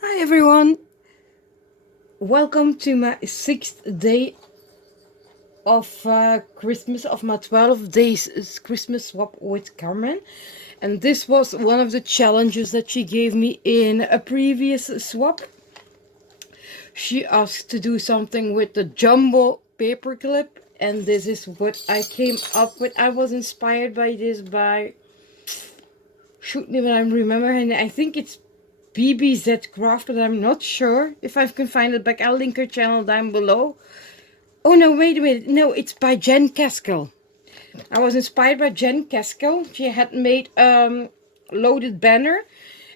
Hi everyone, welcome to my 6th day of Christmas, of my 12 days Christmas swap with Carmen. And this was one of the challenges that she gave me in a previous swap. She asked to do something with the jumbo paperclip, and this is what I came up with. I was inspired by this by, shoot me when I remember, and I think it's BBZ Craft, but I'm not sure if I can find it back. I'll link her channel down below. Oh no, wait a minute. No, it's by Jen Caskell. I was inspired by Jen Caskell. She had made loaded banner.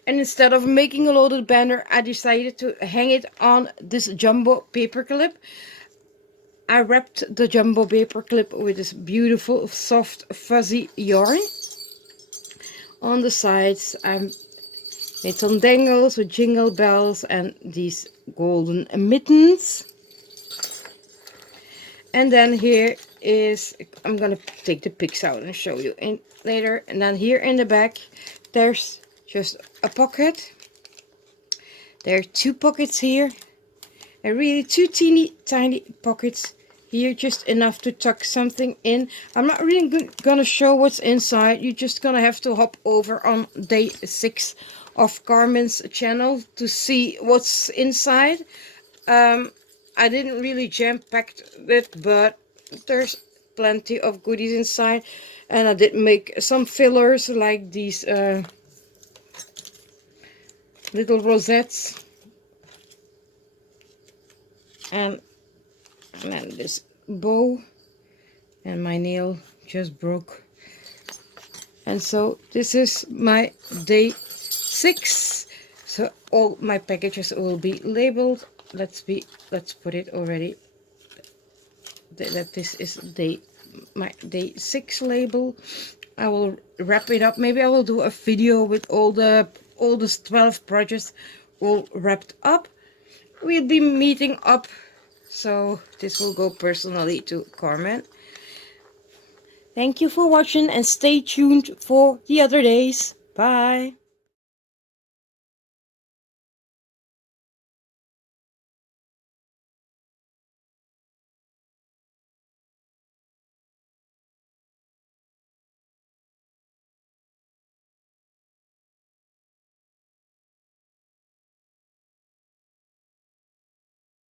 And instead of making a loaded banner, I decided to hang it on this jumbo paperclip. I wrapped the jumbo paperclip with this beautiful, soft, fuzzy yarn. On the sides, I made some dangles with jingle bells and these golden mittens. And then here is, I'm gonna take the pics out and show you in later. And then here in the back, there's just a pocket. There are two pockets here, and really two teeny tiny pockets here, just enough to tuck something in. I'm not really gonna show what's inside. You're just gonna have to hop over on day 6 of Carmen's channel to see what's inside. I didn't really jam-pack it, but there's plenty of goodies inside. And I did make some fillers like these little rosettes. And then this bow. And my nail just broke. And so this is my day 6. So all my packages will be labeled. Let's put it already that this is my day 6 label. I will wrap it up. Maybe I will do a video with all the 12 projects all wrapped up. We'll be meeting up, so this will go personally to Carmen. Thank you for watching and stay tuned for the other days. Bye.